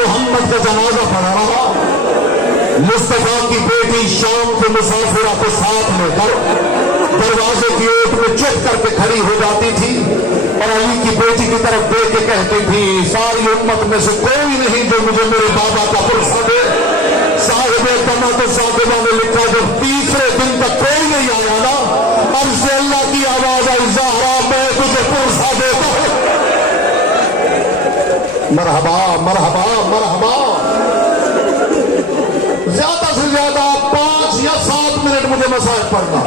محمد کا جنازہ پڑھا رہا، مصطفیٰ کی بیٹی شام کے مسافرہ کو ساتھ لے کر دروازے کی اوٹ میں چپ کر کے کھڑی ہو جاتی تھی اور علی کی بیٹی کی طرف دیکھ کے کہتی تھی ساری امت میں سے کوئی نہیں جو مجھے میرے بابا کا پرسہ دے۔ صاحب تمت صاحبہ نے لکھا جب تیسرے دن تک کوئی نہیں آیا نا، اب سے اللہ کی آواز آئی زہرا میں تجھے پرسہ دیتا ہوں۔ مرحبا مرحبا مرحبا۔ زیادہ سے زیادہ 5 یا 7 منٹ مجھے مسائل پڑھنا،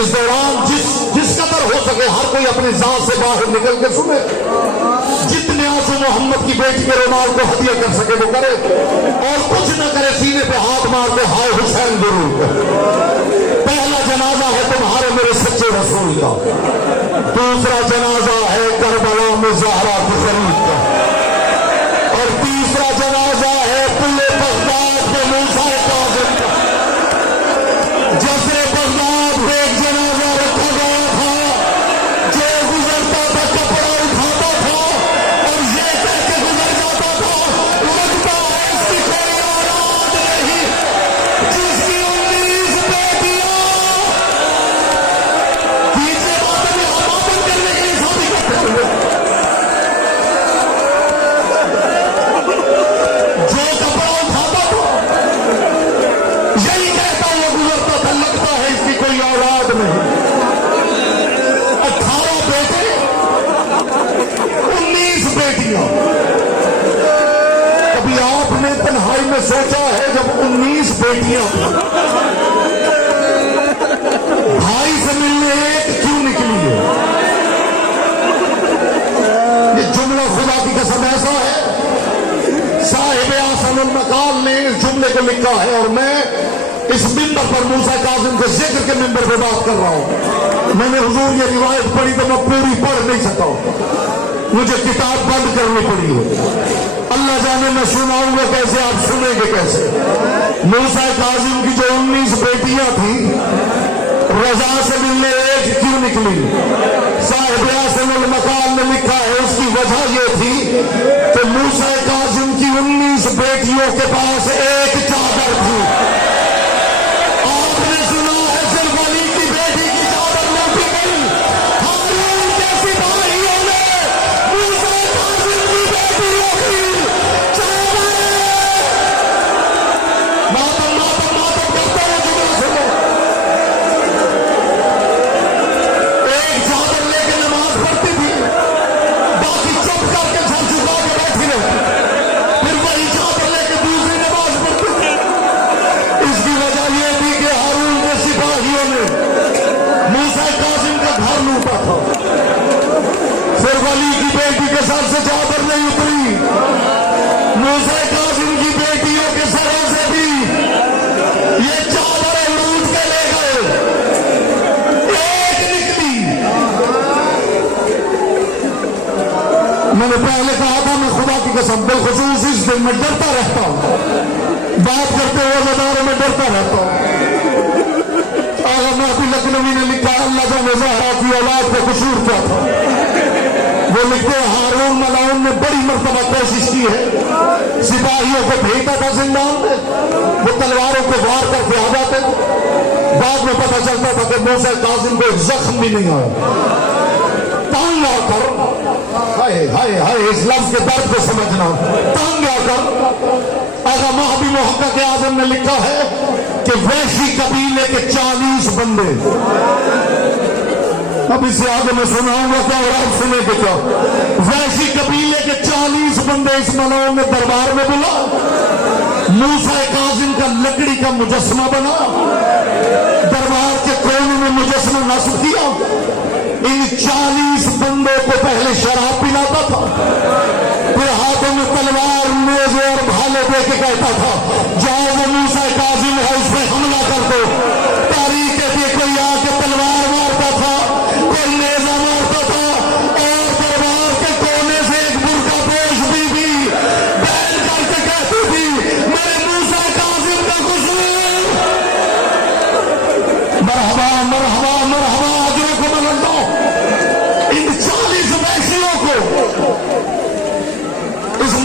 اس دوران جس قدر ہو سکے ہر کوئی اپنی ذات سے باہر نکل کے سنے، جتنے آنسو محمد کی بیٹی کے رومال کو ہدیہ کر سکے وہ کرے، اور کچھ نہ کرے سینے پہ ہاتھ مار کے ہائے حسین ضرور کرے۔ پہلا جنازہ ہے تمہارے میرے سچے رسول کا، دوسرا جنازہ ہے کربلا میں زہرا کی شریف کا، اور تیسرا جنازہ ہے پلے بغداد کے موسیٰ کاظم کا۔ جیسے بغداد میں ایک جنازہ رکھا گیا تھا، جو گزرتا تھا کپڑا اٹھاتا تھا اور یہ کہہ کے گزر جاتا تھا لگتا ہے اس کی کوئی اولاد نہیں، جس کی 19 بیٹیاں کیجیے باتیں ماتم کرنے کے لیے شادی کرتے ہوئے، جو کپڑا اٹھاتا تھا یہی کہتا وہ گزرتا تھا لگتا ہے اس کی کوئی اولاد نہیں۔ 18 بیٹے 19 بیٹیاں۔ کبھی آپ نے تنہائی میں سوچا ہے جب 19 بیٹیاں بھائی سے ملنے ایک کیوں نکلی ہے؟ یہ جملہ خدا کی قسم ایسا ہے، صاحب احسن المقال نے اس جملے کو لکھا ہے اور میں اس ممبر پر موسیٰ کاظم کے ذکر کے ممبر پہ بات کر رہا ہوں۔ میں نے حضور یہ روایت پڑھی تو میں پوری پڑھ نہیں سکتا ہوں، مجھے کتاب بند کرنی پڑی ہے۔ اللہ جانے میں سناؤں گا کیسے، آپ سنیں گے کیسے۔ موسیٰ کاظم کی جو 19 بیٹیاں تھیں، رضا سے ملنے ایک کیوں نکلی؟ صاحب احسن المقال نے لکھا ہے اس کی وجہ یہ تھی کہ موسیٰ کاظم کی 19 بیٹیوں کے پاس ایک چادر تھی۔ آپ نے سنا ہے صرف علی کی بیٹی کی چادر لوٹی گئی، ہارون کے سپاہیوں نے موسیٰ کاظم کی بیٹیوں کی چادر ماتم ماتم ماتم کرتے ہوئے جملہ سنو، ایک چادر لے کے نماز پڑھتی تھی، باقی چپ کر کے سر جھکا کے بیٹھی رہتی، پھر وہی چادر لے کے دوسری نماز پڑھتی تھی۔ اس کی وجہ یہ تھی کہ ہارون کے سپاہیوں نے موسیٰ کاظم کا گھر لوٹا تھا، صرف علی کی بیٹی کے سر سے چادر نہیں اتری، موسیٰ کاظم کی بیٹیوں کے سروں سے بھی یہ چادریں لوٹ کے لے گئے، ایک نکلی۔ میں نے پہلے کہا تھا میں خدا کی قسم بالخصوص اس دن میں ڈرتا رہتا ہوں، بات کرتے ہوئے مداروں میں ڈرتا رہتا ہوں۔ آغا مہدی لکھنوی نے لکھا اللہ جانے زہرا کی اولاد کا قصور کیا تھا، وہ لکھتے ہارون ملعون نے بڑی مرتبہ کوشش کی ہے، سپاہیوں کو بھیجتا تھا زندان میں، وہ تلواروں کو وار کر کے آ جاتے تھے، بعد میں پتہ چلتا تھا کہ موسیٰ کاظم کو ایک زخم بھی نہیں آیا۔ تنگ آ کر، ہائے ہائے ہائے اس لفظ کے درد کو سمجھنا، تنگ آ کر آغا مہدی محقق اعظم نے لکھا ہے کہ وحشی قبیلے کے 40 بندے، اب اس سے آگے میں سناؤں گا کیا اور آپ سنیں گے کیا، وحشی قبیلے کے 40 بندے اس ملعون نے دربار میں بلا، موسیٰ کاظم کا لکڑی کا مجسمہ بنا، دربار کے کونے میں مجسمہ نصب کیا، ان 40 بندوں کو پہلے شراب پلاتا تھا، پھر ہاتھوں میں تلوار نیزے اور بھالے دے کے کہتا تھا جاؤ وہ موسیٰ کاظم ہے اس پہ حملہ کر دو۔ تاریخ کہتی ہے کوئی آ کے تلوار مارتا تھا، کوئی نیزہ مارتا تھا، اور دربار کے کونے سے ایک برقع پوش بیوی بیٹھ کر کے کہتی تھی میرے موسیٰ کاظم کا قصور، مرحبا مرحبا مرحبا اجروں کو ملن دو۔ ان 40 وحشیوں کو اس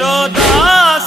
14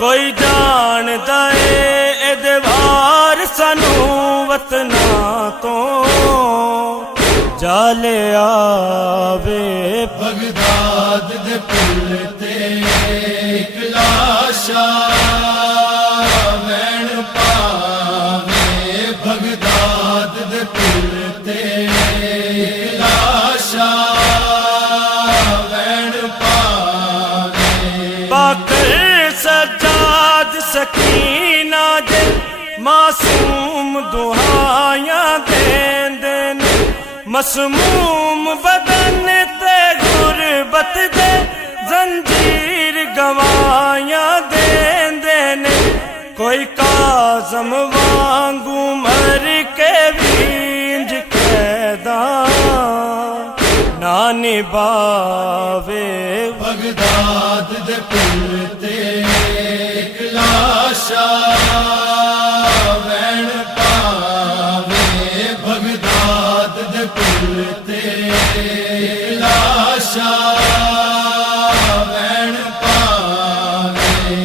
کوئی جاندا اے اے وار سانو وطنا تو جالے آوے بغداد دے پل تے ایک لاشا وین پاوے بغداد دے پل تے ایک لاشا وین پاوے باکر سجاد سکینہ دے معصوم دعائیاں دیندے نے مسموم بدن تے غربت دے زنجیر گوائیاں دیندے نے کوئی کاظم وانگو مر کے وینج قیداں نہ نبھاوے